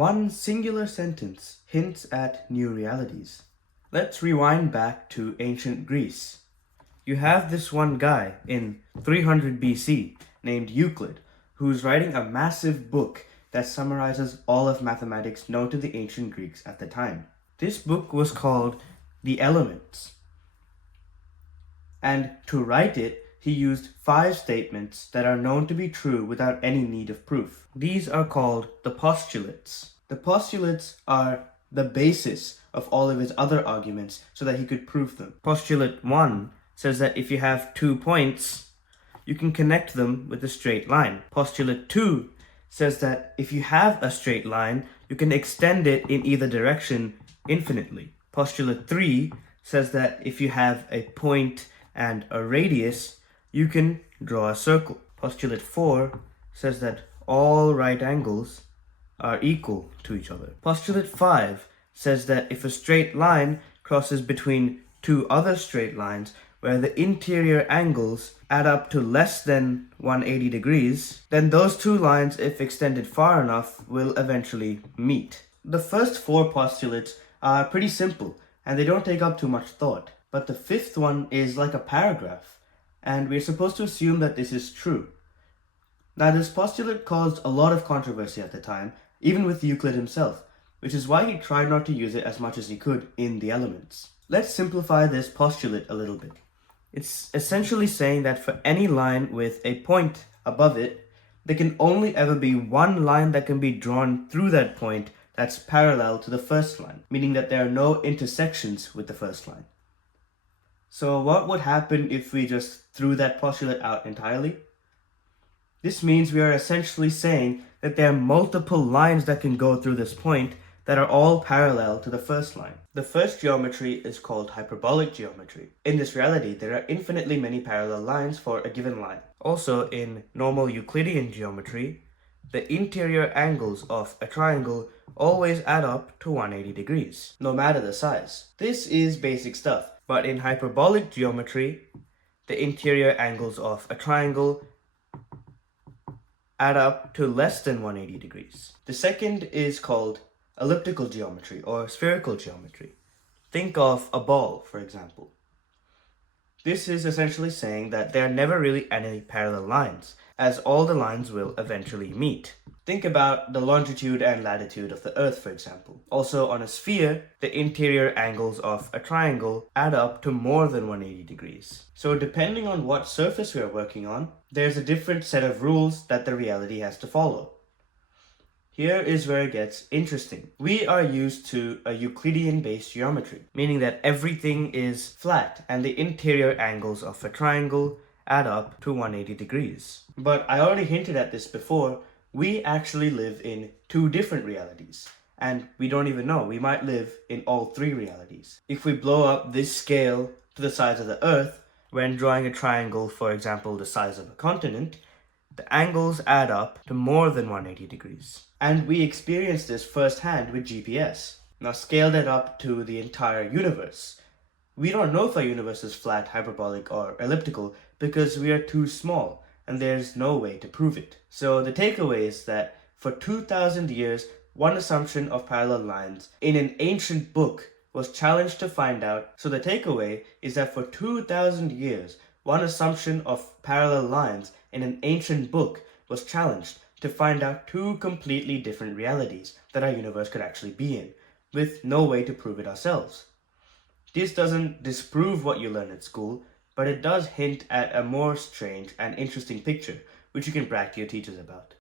One singular sentence hints at new realities. Let's rewind back to ancient Greece. You have this one guy in 300 BC named Euclid who's writing a massive book that summarizes all of mathematics known to the ancient Greeks at the time. This book was called The Elements. And to write it, he used 5 statements that are known to be true without any need of proof. These are called the postulates. The postulates are the basis of all of his other arguments so that he could prove them. Postulate 1 says that if you have 2 points, you can connect them with a straight line. Postulate 2 says that if you have a straight line, you can extend it in either direction infinitely. Postulate 3 says that if you have a point and a radius, you can draw a circle. Postulate 4 says that all right angles are equal to each other. Postulate 5 says that if a straight line crosses between 2 other straight lines where the interior angles add up to less than 180 degrees, then those 2 lines, if extended far enough, will eventually meet. The first 4 postulates are pretty simple and they don't take up too much thought. But the 5th one is like a paragraph, and we're supposed to assume that this is true. Now, this postulate caused a lot of controversy at the time, even with Euclid himself, which is why he tried not to use it as much as he could in the Elements. Let's simplify this postulate a little bit. It's essentially saying that for any line with a point above it, there can only ever be one line that can be drawn through that point that's parallel to the first line, meaning that there are no intersections with the first line. So what would happen if we just threw that postulate out entirely? This means we are essentially saying that there are multiple lines that can go through this point that are all parallel to the first line. The first geometry is called hyperbolic geometry. In this reality, there are infinitely many parallel lines for a given line. Also, in normal Euclidean geometry, the interior angles of a triangle always add up to 180 degrees, no matter the size. This is basic stuff. But in hyperbolic geometry, the interior angles of a triangle add up to less than 180 degrees. The second is called elliptical geometry or spherical geometry. Think of a ball, for example. This is essentially saying that there are never really any parallel lines, as all the lines will eventually meet. Think about the longitude and latitude of the Earth, for example. Also, on a sphere, the interior angles of a triangle add up to more than 180 degrees. So depending on what surface we are working on, there's a different set of rules that the reality has to follow. Here is where it gets interesting. We are used to a Euclidean-based geometry, meaning that everything is flat and the interior angles of a triangle add up to 180 degrees. But I already hinted at this before, we actually live in 2 different realities. And we don't even know, we might live in all 3 realities. If we blow up this scale to the size of the Earth, when drawing a triangle, for example, the size of a continent, the angles add up to more than 180 degrees. And we experience this firsthand with GPS. Now scale that up to the entire universe. We don't know if our universe is flat, hyperbolic, or elliptical because we are too small, and there's no way to prove it. So the takeaway is that for 2,000 years, one assumption of parallel lines in an ancient book was challenged to find out. So the takeaway is that for 2,000 years, one assumption of parallel lines in an ancient book was challenged to find out 2 completely different realities that our universe could actually be in, with no way to prove it ourselves. This doesn't disprove what you learn at school, but it does hint at a more strange and interesting picture, which you can brag to your teachers about.